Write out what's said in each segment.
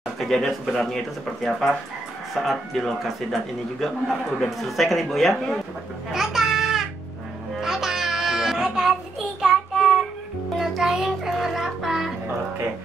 Kejadian sebenarnya itu seperti apa saat di lokasi, dan ini juga udah diselesaikan Ibu ya. Kakak, kakak, kakak, sayang sama Rafa. Oke.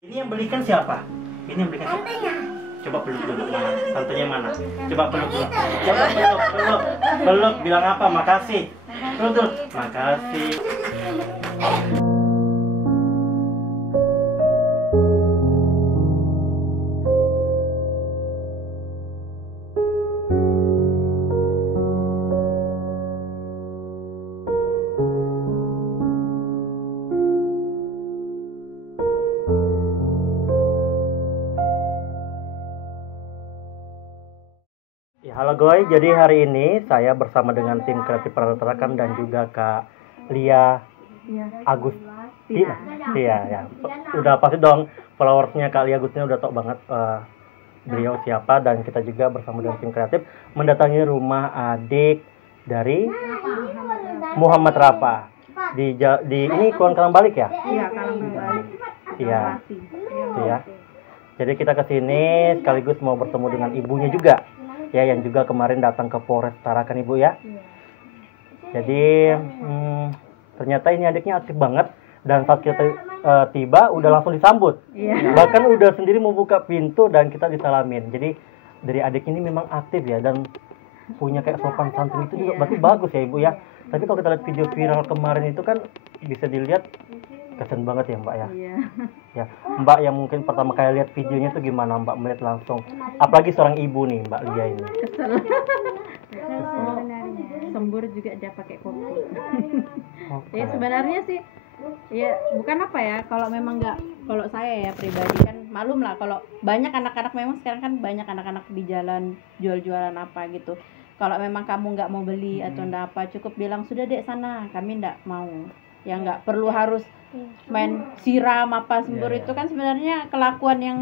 Ini yang belikan siapa? Ini yang belikan siapa? Tantenya. Coba peluk dulu, mana? Tantenya mana? Coba peluk dulu. Coba peluk, bilang apa? Makasih. Peluk dulu. Makasih. Halo Goy, jadi hari ini saya bersama dengan tim kreatif Perterakan dan juga Kak Lia Agustina. Iya ya. Udah pasti dong followersnya Kak Lia Agustina udah tau banget beliau siapa, dan kita juga bersama dengan tim kreatif mendatangi rumah adik dari Muhammad Rafa di ini Kulon Kalambalik ya? Iya, Kalambalik. Iya. Iya. Jadi kita kesini sekaligus mau bertemu dengan ibunya juga. Ya, yang juga kemarin datang ke Polres Tarakan Ibu ya. Jadi ternyata ini adiknya aktif banget, dan saat kita tiba udah langsung disambut. Bahkan udah sendiri mau buka pintu dan kita disalamin. Jadi dari adik ini memang aktif ya, dan punya kayak sopan santun itu juga berarti bagus ya Ibu ya. Tapi kalau kita lihat video viral kemarin itu kan bisa dilihat keren banget ya Mbak ya. Ya, Mbak yang mungkin pertama kali lihat videonya itu gimana Mbak melihat langsung, apalagi seorang ibu nih Mbak Lia ini. Kesel. Sembur juga dia pakai koko. Ya sebenarnya sih ya bukan apa ya, kalau memang nggak, kalau saya ya pribadi kan malum lah kalau banyak anak-anak, memang sekarang kan banyak anak-anak di jalan jual-jualan apa gitu. Kalau memang kamu nggak mau beli atau ndak apa, cukup bilang sudah dek sana, kami ndak mau. Ya nggak perlu harus main siram apa sembur. Itu kan sebenarnya kelakuan yang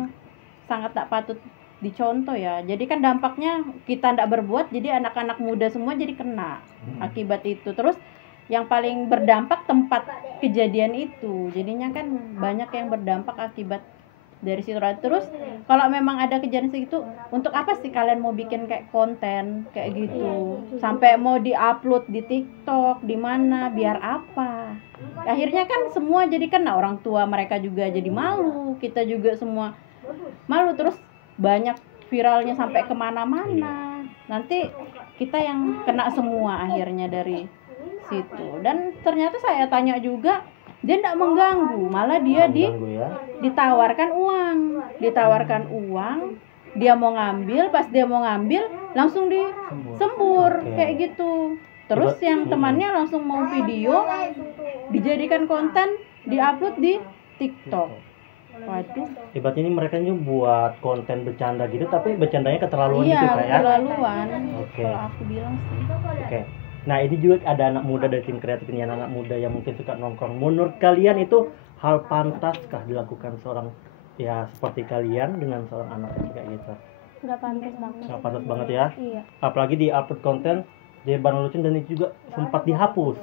sangat tak patut dicontoh ya. Jadi kan dampaknya kita ndak berbuat, jadi anak-anak muda semua jadi kena akibat itu. Terus yang paling berdampak tempat kejadian itu, jadinya kan banyak yang berdampak akibat dari situ. Terus kalau memang ada kejadian segitu, untuk apa sih kalian mau bikin kayak konten kayak gitu sampai mau diupload di TikTok di mana, biar apa? Akhirnya kan semua jadi kena, orang tua mereka juga jadi malu, kita juga semua malu, terus banyak viralnya sampai kemana-mana, nanti kita yang kena semua akhirnya dari situ. Dan ternyata saya tanya juga, dia tidak mengganggu, malah dia ditawarkan uang, dia mau ngambil, pas dia mau ngambil langsung disembur kayak gitu. Terus yang temannya langsung mau video dijadikan konten, diupload di TikTok. Waduh. Ibaratnya ini mereka ini buat konten bercanda gitu, tapi bercandanya keterlaluan Iya, gitu Kak ya. keterlaluan. Oke. Kalau aku bilang sih. Oke. Nah, ini juga ada anak muda dari tim kreatif ini, anak muda yang mungkin suka nongkrong. Menurut kalian itu hal pantaskah dilakukan seorang ya seperti kalian dengan seorang anak kayak gitu? Nggak pantas banget. Nggak pantas banget ya. Iya. Apalagi di upload konten dia bareng lucu, dan itu juga sempat dihapus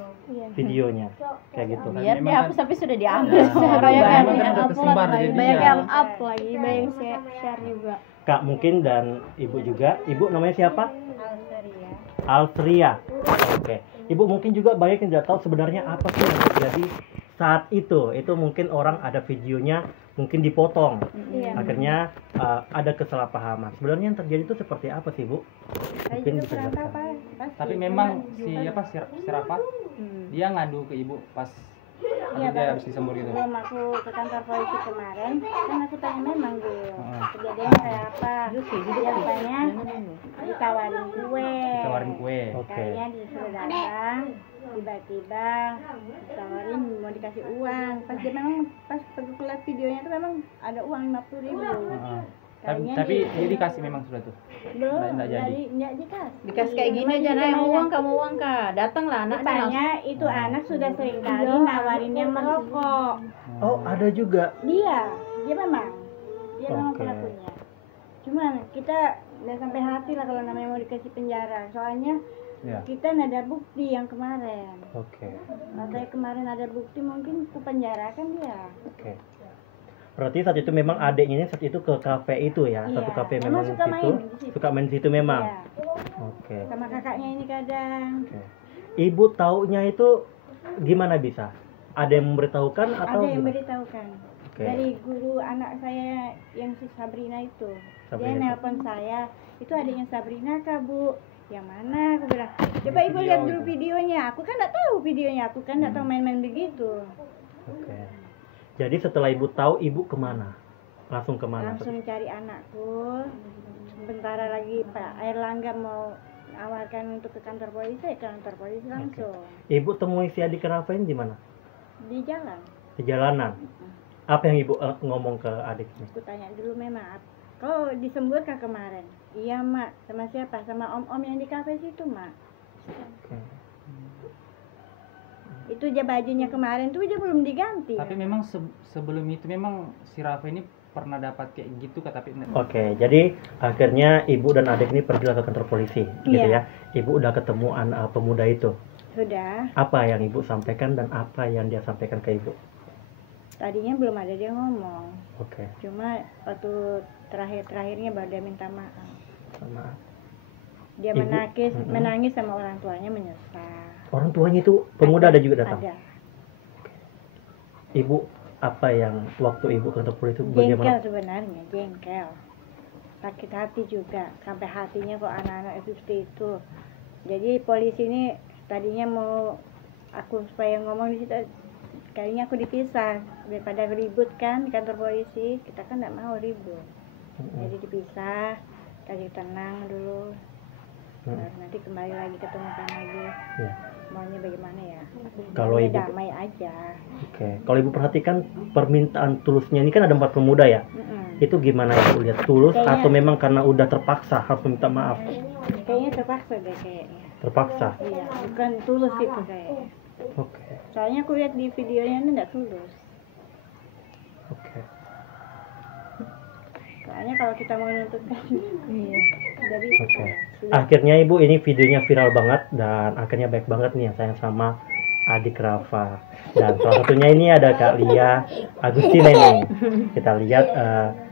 videonya kayak gitu kan. Biar dihapus tapi sudah diambil. Banyak yang upload lagi, banyak yang up lagi, banyak yang share juga. Kak mungkin dan Ibu juga. Ibu namanya siapa? Alfria. Oke. Ibu mungkin juga banyak yang tidak tahu sebenarnya apa sih yang terjadi saat itu. Itu mungkin orang ada videonya mungkin dipotong. Akhirnya ada kesalahpahaman. Sebenarnya yang terjadi itu seperti apa sih, Bu? Mungkin bisa dijelaskan. Tapi memang si Rafa dia ngadu ke ibu pas dia habis disembur gitu. Belum aku ke kantor polisi kemarin, kan aku tanya memang dulu kejadiannya kayak apa. Biasanya ditawarin kue. Kayaknya disuruh datang, tiba-tiba ditawarin mau dikasih uang. Pas aku lihat videonya itu memang ada uang 50.000. Tapi dia dikasih memang sudah tuh. Belum, Nggak jadi. nggak dikasih. Dikasih kayak gini aja, nah mau uang kamu uang Kak. Datanglah anaknya langsung. Rupanya itu anak sudah sering kali nawarin dia merokok. Oh, ada juga. Dia memang Oke. pelakunya. Cuman kita nggak sampai hati lah kalau namanya mau dikasih penjara. Soalnya kita nggak ada bukti yang kemarin. Oke. Makanya kemarin ada bukti, mungkin ke penjara kan dia. Oke. Berarti saat itu memang adiknya ini saat itu ke kafe itu ya, Iya. satu kafe Emang memang di suka situ, main di situ. suka main di situ memang. Iya. Oke. Sama kakaknya ini kadang. Oke. Ibu taunya itu gimana bisa? Ada yang memberitahukan atau Ada yang gimana? beritahukan. Oke. Dari guru anak saya yang si Sabrina itu. Sabrina Dia itu. nelpon saya, itu adiknya Sabrina kah Bu? Yang mana? Aku bilang, coba ibu Video lihat dulu itu. videonya. Aku kan nggak tahu videonya, aku kan nggak tahu main-main begitu. Oke. Jadi setelah ibu tahu, ibu kemana? Langsung kemana? Langsung cari anakku. Sebentar lagi Pak Airlangga mau awarkan untuk ke kantor polisi, ke kantor polisi langsung. Ibu temui si adik Rafain di mana? Di jalan. Di jalanan. Apa yang ibu ngomong ke adiknya? Aku tanya dulu memang, kau disembur kah kemarin? Iya mak, sama siapa? Sama om-om yang di kafe situ mak. Oke. Itu aja bajunya kemarin tuh aja belum diganti. Tapi memang sebelum itu memang si Rafa ini pernah dapat kayak gitu kak, tapi Oke, jadi akhirnya ibu dan adik ini pergilah ke kantor polisi, gitu Iya. ya. Ibu udah ketemu pemuda itu. Sudah, Apa yang ibu sampaikan dan apa yang dia sampaikan ke ibu? tadinya belum ada dia ngomong. Oke, Cuma waktu terakhirnya baru dia minta maaf. sama Dia Ibu? menangis sama orang tuanya menyesal. orang tuanya itu pemuda ada juga datang. Ada. Ibu apa yang waktu ibu ke kantor polisi itu Jengkel bagaimana? sebenarnya, jengkel. Sakit hati juga, sampai hatinya kok anak-anak seperti itu. Jadi polisi ini tadinya mau aku supaya ngomong di situ, kayaknya aku dipisah daripada ribut kan di kantor polisi. Kita kan nggak mau ribut, jadi dipisah, kasih tenang dulu. Baru nanti kembali lagi ketemukan lagi. Ya. Maunya bagaimana ya? Aku Kalau maunya ibu- damai aja. Oke, kalau ibu perhatikan permintaan tulusnya ini kan ada 4 pemuda ya. Itu gimana ibu lihat, tulus Kayaknya- atau memang karena udah terpaksa harus minta maaf? Kayaknya terpaksa deh kayaknya. Terpaksa. Iya, bukan tulus itu kayaknya. Oke, Soalnya aku lihat di videonya ini nggak tulus. oke. Soalnya kalau kita mau nuntut kan, iya, udah bisa. Oke. Sudah. Akhirnya ibu ini videonya viral banget dan akhirnya baik banget nih yang sayang sama adik Rafa. Dan salah satunya ini ada Kak Lia Agustina ini. Kita lihat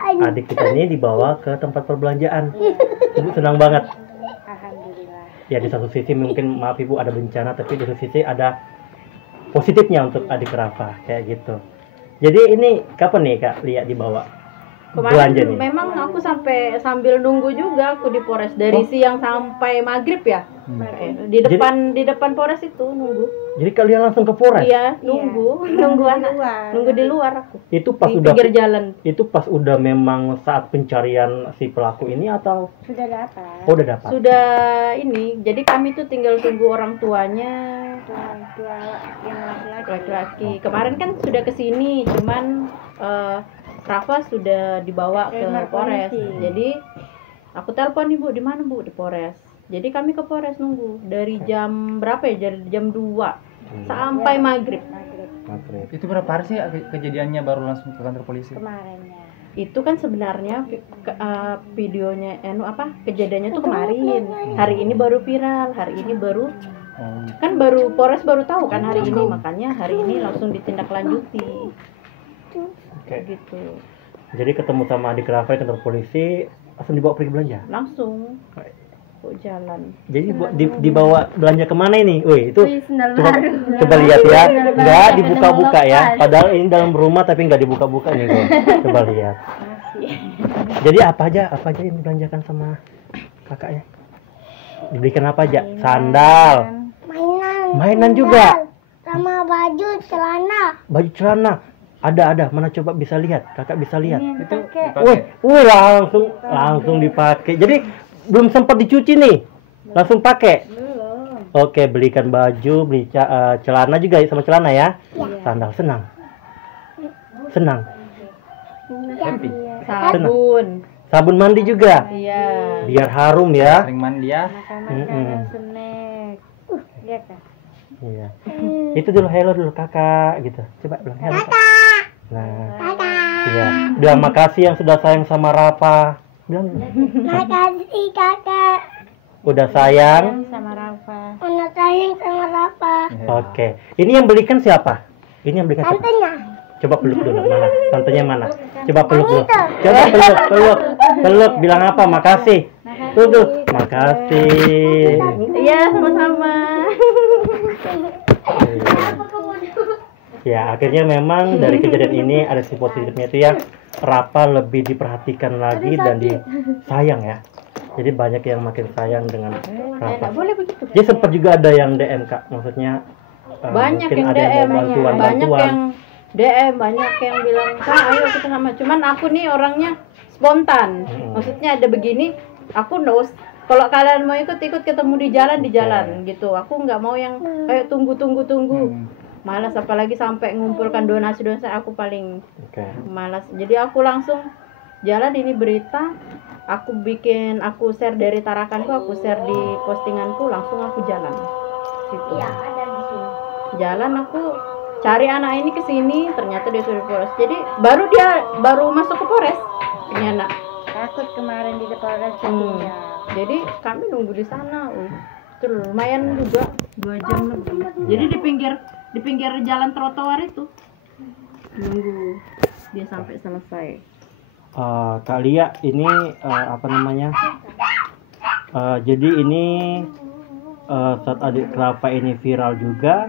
adik kita ini dibawa ke tempat perbelanjaan. Ibu senang banget. Alhamdulillah. Ya di satu sisi mungkin maaf ibu ada bencana, tapi di satu sisi ada positifnya untuk adik Rafa kayak gitu. Jadi ini kapan nih Kak Lia dibawa? Belanja Kemarin nih. memang aku sambil nunggu juga aku di Polres dari siang sampai maghrib ya. Di depan Polres itu nunggu. Jadi kalian langsung ke Polres? Iya, nunggu anak. Nunggu di luar aku. Itu pas Di udah pinggir jalan. itu pas udah memang saat pencarian si pelaku ini atau Sudah dapat. udah dapat? Sudah ini, jadi kami tuh tinggal tunggu orang tuanya Tua yang laki-laki. laki-laki. Kemarin kan sudah kesini, cuman Rafa sudah dibawa ke Ke Polres. polisi. Jadi aku telepon ibu, di mana bu? Di Polres. Jadi kami ke Polres nunggu dari jam berapa ya? Dari jam 2 sampai maghrib. Maghrib itu berapa hari sih kejadiannya baru langsung ke kantor polisi? kemarinnya. Itu kan sebenarnya videonya kejadiannya tuh kemarin. Hari ini baru viral, hari ini baru kan Polres baru tahu kan hari ini, makanya hari ini langsung ditindaklanjuti. Oke. Gitu. Jadi ketemu sama adik Rafa di kantor polisi, langsung dibawa pergi belanja. Langsung jalan. Jadi dibawa belanja kemana ini? Wih, itu coba lihat ya. Nggak dibuka-buka ya. Padahal ini dalam rumah tapi nggak dibuka-buka nih, Bu. Coba lihat. Jadi apa aja yang dibelanjakan sama kakaknya? Dibelikan apa aja? Sandal, mainan juga, sama baju celana. baju celana. Ada. Mana coba bisa lihat? Kakak bisa lihat. Ini yang Itu dipakai. Wih, langsung dipakai. Jadi belum sempat dicuci nih, langsung pakai. Belum. Oke, belikan baju, beli celana juga sama celana ya. Sandal, senang. happy. Sabun. Mandi juga, Iya. biar harum ya. Sering mandi ya. Makan-makanan snack. Iya kan? Iya. Itu dulu hello dulu kakak gitu. Coba bilang hello. Nah, iya. Bilang makasih yang sudah sayang sama Rafa. Bilang Makasih kakak. udah sayang. Sama Rafa. Anak sayang sama Rafa. Oke. Ini yang belikan siapa? Ini yang belikan siapa? Tantenya. Coba peluk dulu. Mana? Tantenya mana? Coba peluk dulu. Coba peluk. Bilang apa? Makasih. Tuh. Makasih. Iya, sama-sama. Ya, akhirnya memang dari kejadian ini ada sisi positifnya itu ya, Rafa lebih diperhatikan lagi dan disayang ya. Jadi banyak yang makin sayang dengan Rafa. Boleh begitu. Jadi sempat juga ada yang DM Kak, maksudnya Banyak mungkin yang ada yang DM, mau banyak yang DM, banyak yang bilang Kak, ayo kita sama. Cuman aku nih orangnya spontan. Maksudnya ada begini, aku kalau kalian mau ikut ketemu di jalan gitu. Aku nggak mau yang kayak tunggu. Malas, apalagi sampai ngumpulkan donasi aku paling malas. Jadi aku langsung jalan, ini berita, aku share dari Tarakanku, aku share di postinganku, langsung aku jalan situ. Jalan aku cari anak ini ke sini, ternyata dia sudah di Polres. Jadi baru masuk ke Polres ini anak. Takut kemarin di Polres. Jadi kami nunggu di sana. Itu lumayan juga 2 jam lebih. Jadi di pinggir jalan trotoar itu nunggu dia sampai selesai. Kak Lia, ini apa namanya? Jadi ini saat adik Rafa ini viral juga,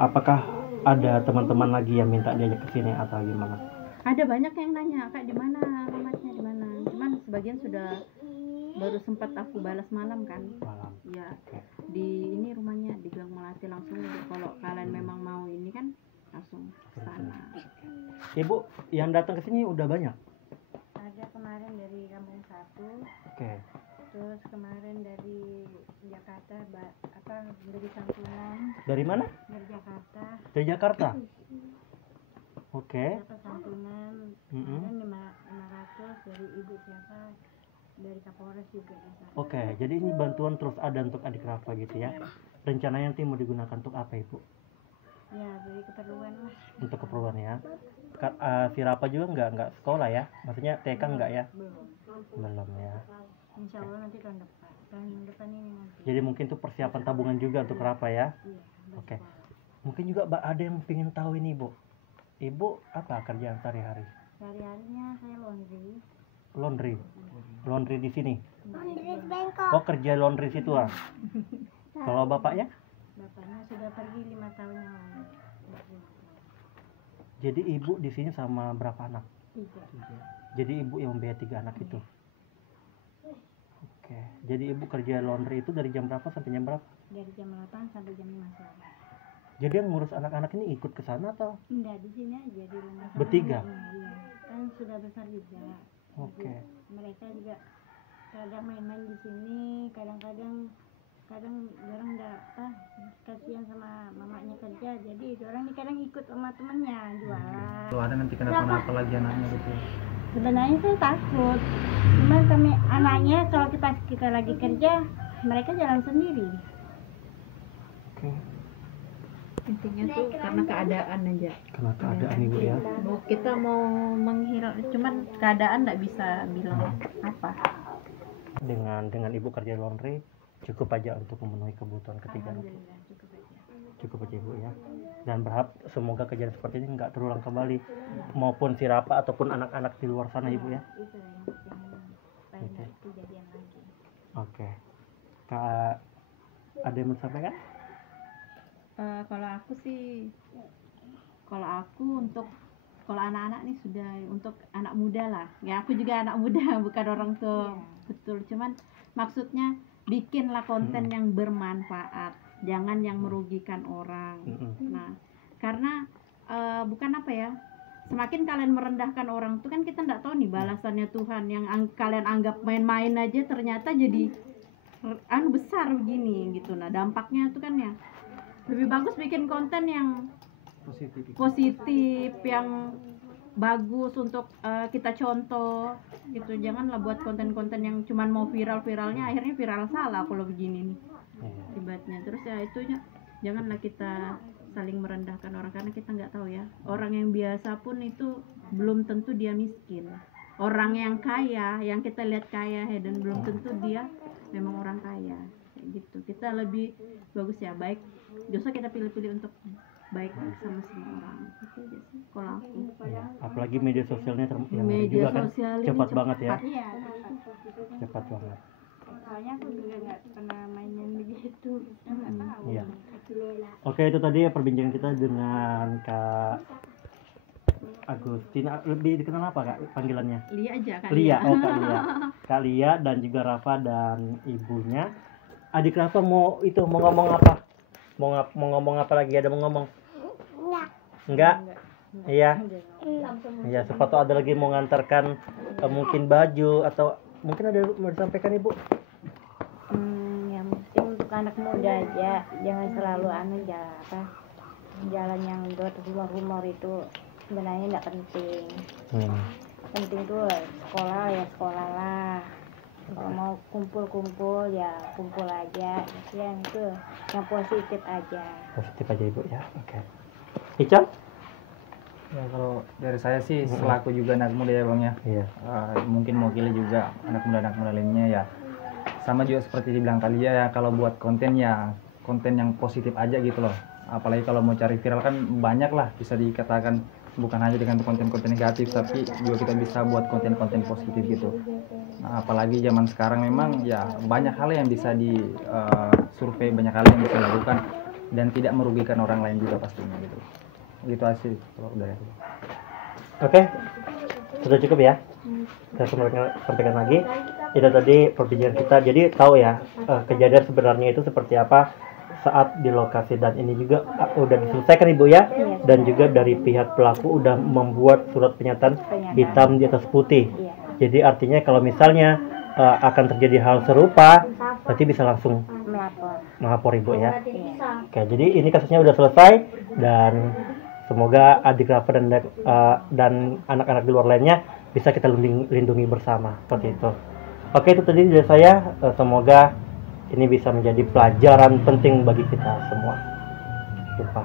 apakah ada teman-teman lagi yang minta diajak ke sini atau gimana? Ada banyak yang nanya, Kak, di mana alamatnya, di mana? Cuman sebagian sudah baru sempat aku balas malam kan. Ya, di ini rumahnya di Gang Melati langsung. Kalau kalian memang mau ini kan langsung ke sana. Ibu yang datang ke sini udah banyak? Ada kemarin dari Kampung 1. Terus kemarin dari Jakarta, dari santunan. Dari mana? Dari Jakarta. Dari Jakarta. Dapat santunan. Kemarin 500 dari ibu siapa? Dari Kapolres juga. Jadi ini bantuan terus ada untuk adik Rafa gitu ya. Rencananya nanti mau digunakan untuk apa, Ibu? Ya, beri keperluan lah. Untuk keperluan ya. Si Rafa juga nggak sekolah ya? Maksudnya TK nggak ya? Belum ya. Insya Allah nanti tahun depan ini nanti. Jadi mungkin itu persiapan tabungan juga untuk Rafa ya? Iya. Mungkin juga ada yang pengen tahu ini, Bu. Ibu apa kerjaan sehari-hari? Sehari-harinya saya Laundry di sini. Andres Bengkok. Oh, kerja laundry situ ah. Kalau bapaknya? Bapaknya sudah pergi 5 tahun yang lalu. Jadi ibu di sini sama berapa anak? 3. Jadi ibu yang membiayai 3 anak itu. Jadi ibu kerja laundry itu dari jam berapa sampai jam berapa? Dari jam 8 sampai jam 5 sore. Jadi yang ngurus anak-anak ini ikut ke sana atau? Enggak, di sini aja di rumah. Bertiga? Iya. Kan sudah besar juga. Mereka juga kadang main-main di sini, kadang orang kasihan sama mamanya kerja, jadi orang ini kadang ikut sama temennya jualan. Kalau ada nanti kenapa lagi anaknya gitu? Sebenarnya saya takut, cuman kami anaknya kalau kita lagi kerja, mereka jalan sendiri. Intinya tuh karena keadaan aja. Karena keadaan ibu ya. Kita mau menghiraukan, cuman keadaan nggak bisa bilang apa. Dengan ibu kerja laundry cukup aja untuk memenuhi kebutuhan ketiga anak. Cukup aja ibu ya. Dan berharap semoga kejadian seperti ini nggak terulang kembali, maupun si Rafa ataupun anak-anak di luar sana ibu ya. Itu yang supaya nggak kejadian lagi. Kak, ada yang mau sampaikan? Kalau aku kalau anak-anak nih sudah untuk anak muda lah ya, aku juga anak muda bukan orang tua betul, cuman maksudnya bikinlah konten yang bermanfaat, jangan yang merugikan orang. Nah, karena bukan apa ya, semakin kalian merendahkan orang tuh kan kita nggak tahu nih balasannya Tuhan. Yang kalian anggap main-main aja ternyata jadi besar begini gitu. Nah, dampaknya tuh kan ya lebih bagus bikin konten yang positif, yang bagus untuk kita contoh gitu. Janganlah buat konten-konten yang cuman mau viralnya akhirnya viral salah kalau begini nih akibatnya. Terus ya itunya, janganlah kita saling merendahkan orang, karena kita nggak tahu ya, orang yang biasa pun itu belum tentu dia miskin. Orang yang kaya, yang kita lihat kaya dan belum tentu dia memang orang kaya kayak gitu. Kita lebih bagus ya, baik dosa kita pilih-pilih untuk baik sama semua orang. Itu aja sih kalau aku. Ya, apalagi media sosialnya yang Media juga kan sosial ini cepat banget ya. Iya, Cepat banget. soalnya aku juga nggak pernah mainin begitu, nggak tahu. Iya. Oke, itu tadi perbincangan kita dengan Kak Agustina. Lebih dikenal apa Kak panggilannya? Lia aja kan. Lia, oh Kak Lia. Kak Lia dan juga Rafa dan ibunya. Adik Rafa mau ngomong apa? Mau ngomong apa lagi? Ada mau ngomong? Enggak. Iya. Iya, sepatu ada lagi mau ngantarkan mungkin baju atau mungkin ada mau disampaikan Ibu? Ya mesti untuk anak muda aja, jangan selalu jalan yang buat humor itu sebenarnya nggak penting. Penting tuh sekolah ya sekolah lah. Kalau mau kumpul ya kumpul aja, yang itu yang positif aja. Positif aja Ibu ya. Oke. Ican? Ya kalau dari saya sih selaku juga anak muda ya Bang ya. Iya. Mungkin mewakili juga anak muda lainnya ya. Sama juga seperti dibilang Kalia ya, kalau buat konten ya konten yang positif aja gitu loh. Apalagi kalau mau cari viral kan banyak lah, bisa dikatakan bukan hanya dengan konten-konten negatif, tapi juga kita bisa buat konten-konten positif gitu. Nah, apalagi zaman sekarang memang ya banyak hal yang bisa di survei, banyak hal yang bisa dilakukan dan tidak merugikan orang lain juga pastinya gitu. Gitu aja kalau dari aku. Oke. Sudah cukup ya? Saya sampaikan lagi. Itu tadi perbincangan kita. Jadi tahu ya kejadian sebenarnya itu seperti apa saat di lokasi, dan ini juga udah diselesaikan Ibu ya, dan juga dari pihak pelaku udah membuat surat pernyataan hitam di atas putih. Jadi artinya kalau misalnya akan terjadi hal serupa, berarti bisa langsung melapor Ibu ya. Oke, jadi ini kasusnya udah selesai dan semoga adik Rafa dan anak-anak di luar lainnya bisa kita lindungi bersama seperti itu. Oke, itu tadi dari saya. Semoga ini bisa menjadi pelajaran penting bagi kita semua. Lupa.